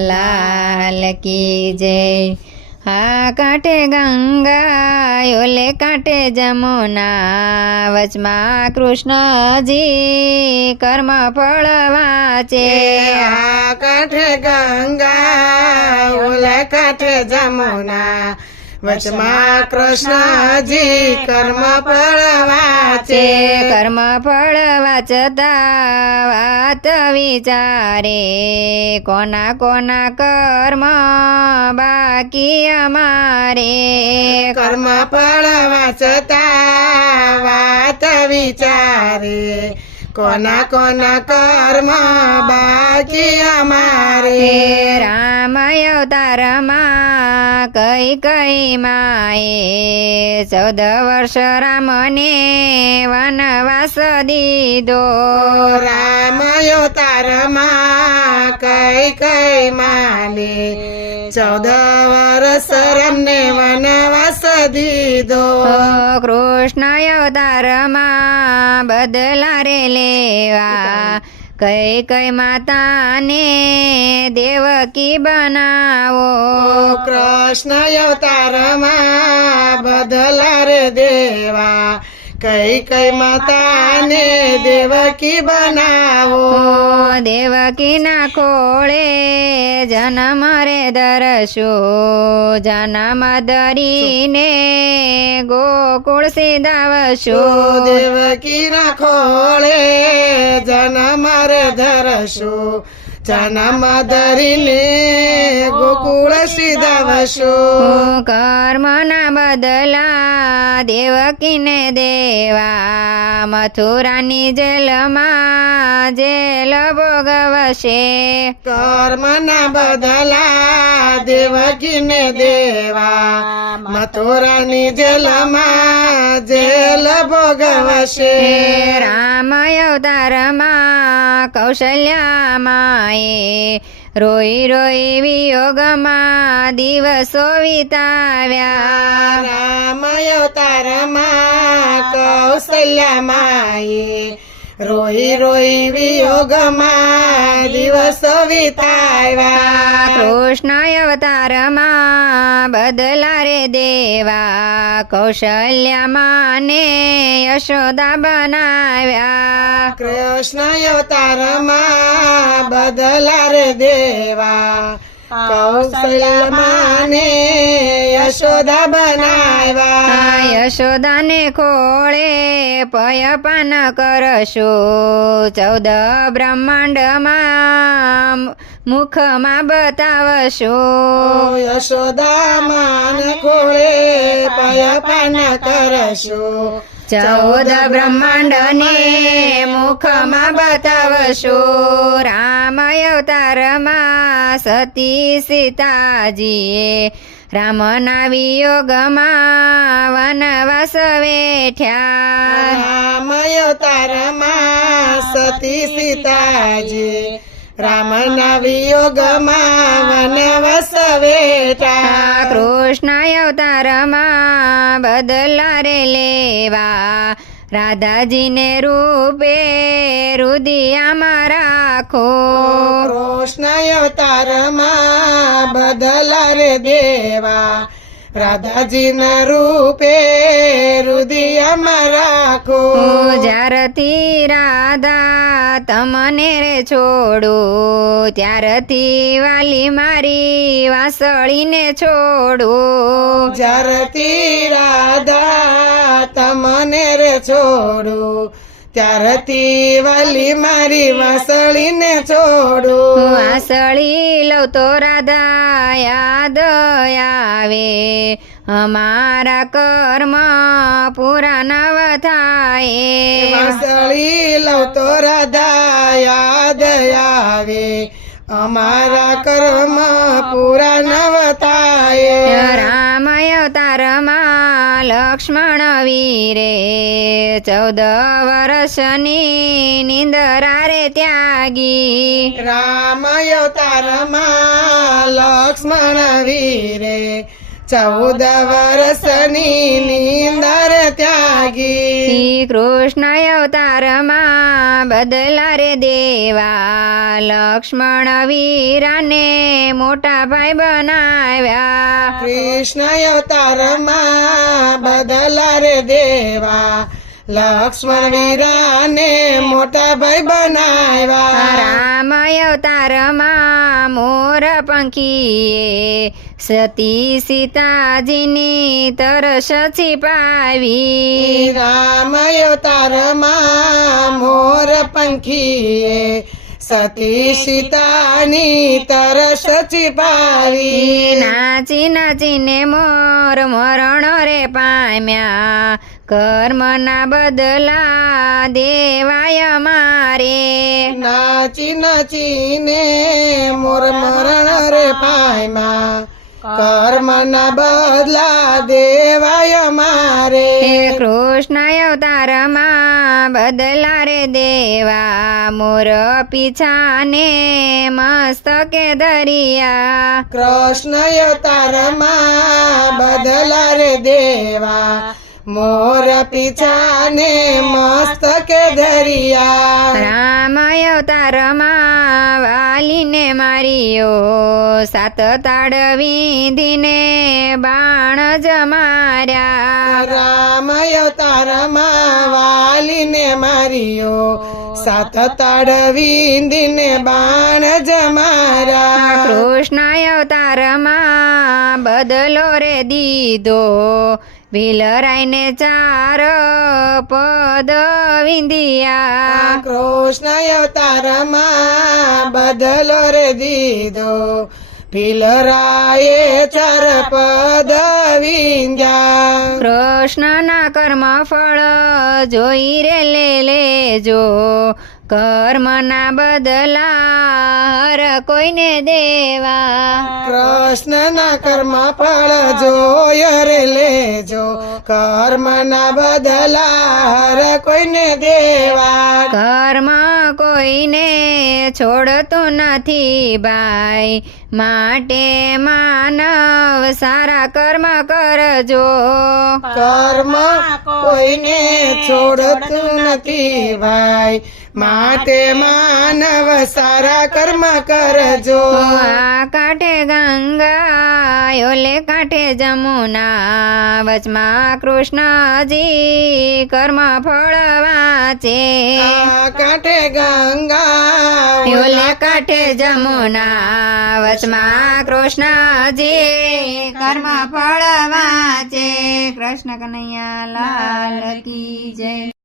લાલ કી જય। આ કાંઠે ગંગા ઓલે કાંઠે જમુના, વચમાં કૃષ્ણજી કર્મ ફળ વાંચે। આ કાંઠે ગંગા ઓલે કાંઠે જમુના, વચમાં કૃષ્ણજી કર્મ ફળ વાંચે। કર્મ ફળ વાંચતા વાત વિચારે, કોના કોના કર્મ બાકી અમારે। કર્મ ફળ વાંચતા વાત વિચારે, કોના કોના કર્મ બાકી અમારે। રામ અવતારમાં કઈ કઈ માએ, 14 વર્ષ રામને વનવાસ દીધો। રામ અવતારમાં કઈ કઈ માને, 14 વર્ષ રામને વનવાસ દીધો। કૃષ્ણ અવતારમાં બદલા રે લેવા, કઈ કઈ માતાને દેવકી બનાવો। કૃષ્ણ અવતારમાં બદલા રે દેવા, કઈ કઈ માતાને દેવકી બનાવો। દેવકીના ખોળે જન્મ રે ધરશો, જન્મ ધરીને ગોકુળ સીધાવશો। દેવકીના ખોળે જન્મ રે ધરશો, જન્મ ધરીને ગોકુળ સીધાવશો। કર્મના બદલા દેવકીને દેવા, મથુરાની જેલમાં જેલ ભોગવશે। કર્મના બદલા દેવકીને દેવા, મથુરાની જેલમાં જેલ ભોગવશે। રામ અવતારમાં કૌશલ્યા માએ, રોઈ રોઈ વિયોગમાં દિવસો વિતાવ્યા। રામ અવતારમાં કૌશલ્યા માએ, રોઈ રોઈ વિયોગમાં દિવસો વિતાવ્યા। કૃષ્ણ અવતારમાં બદલા રે દેવા, કૌશલ્યામાં ને યશોદા બનાવ્યા। કૃષ્ણ અવતારમાં બદલા રે દેવા, કૌશલ્યમાને યશોદા બનાવ્યા। યશોદાને ખોળે પયપાન કરશો, 14 બ્રહ્માંડમાં મુખમાં બતાવશો। યશોદામાન ખોળે પયપાન કરશો, 14 બ્રહ્માંડને મુખમાં બતાવશો। રામ અવતારમાં સતી સીતાજીએ, રામના વિયોગમાં વનવાસ વેઠ્યા। રામ અવતારમાં સતી સીતાજી, રામના વિયોગમાં વનવાસ વેઠ્યા। કૃષ્ણ અવતારમાં બદલા રે લેવા, રાધાજીને રૂપે રુદિયામાં રાખો। કૃષ્ણ અવતારમાં બદલા રે દેવા, રાધાજીના રૂપે રુદિયામાં રાખો। જ્યારથી રાધા તમને રે છોડું, ત્યારથી વાલી મારી વાસળીને છોડું। જ્યારથી રાધા તમને રે છોડું, ત્યારથી વાલી મારી વાસળીને છોડું। વાસળી લઉં તો રાધા યાદ આવે, અમારા કર્મ પૂરા નવ થાય। વાસળી લઉં તો રાધા યાદ આવે, અમારા કર્મ પૂરા નવ થાય। રામ અવતારમાં લક્ષ્મણ વીરે, 14 વર્ષની નિંદરા રે ત્યાગી। રામ અવતારમાં લક્ષ્મણ વીરે, 14 વર્ષની નિંદર ત્યાગી શ્રી કૃષ્ણ અવતારમાં બદલા રે દેવા લક્ષ્મણ વીરાને મોટા ભાઈ બનાવ્યા કૃષ્ણ અવતારમાં બદલા રે દેવા લક્ષ્મણ વીરાને મોટા ભાઈ બનાવ્યા રામ અવતારમાં મોર પંખીએ સતી સીતાજીની તરસ છીપાવી રામ અવતારમાં મોર પંખીએ સતી સીતાની તરસ છીપાવી નાચી નાચીને મોર મરણ રે પામ્યા કર્મના બદલા દેવાય મારે નાચી નાચીને મોર મરણ રે પામ્યા કર્મના બદલા દેવાય મારે કૃષ્ણ અવતારમાં બદલા રે દેવા મોર પીછાને મસ્તકે ધરિયા કૃષ્ણ અવતારમાં બદલા રે દેવા મોર પીછાને મસ્તકે ધરિયા રામ અવતારમાં વાલીને માર્યો સાત તાળ વિંધીને બાણ જમાર્યા રામ અવતારમાં વાલીને માર્યો સાત તાળ વિંધીને બાણ જમાર્યા કૃષ્ણ અવતારમાં બદલો રે દીધો ભીલરાઈને ચાર પદ વિંધિયા કૃષ્ણ અવતારમાં બદલો રે દીધો ભીલરાએ ચાર પદ વિંધ્યા કૃષ્ણના કર્મ ફળ જોઈ રે લેજો કર્મના બદલા હર કોઈને દેવા કૃષ્ણના કર્મ ફળ જોય રે લેજો કર્મના બદલા હર કોઈને દેવા કર્મ કોઈને છોડતું નથી ભાઈ માટે માનવ સારા કર્મ કરજો કર્મ કોઈને છોડતું નથી ભાઈ માટે માનવ સારા કર્મ કરજો આ કાંઠે ગંગા ઓલે કાંઠે જમુના વચમાં કૃષ્ણજી કર્મ ફળ વાંચે આ કાંઠે ગંગા ઓલે કાંઠે જમુના વચમાં કૃષ્ણજી કર્મ ફળ વાંચે કૃષ્ણ કનૈયા લાલ કી જય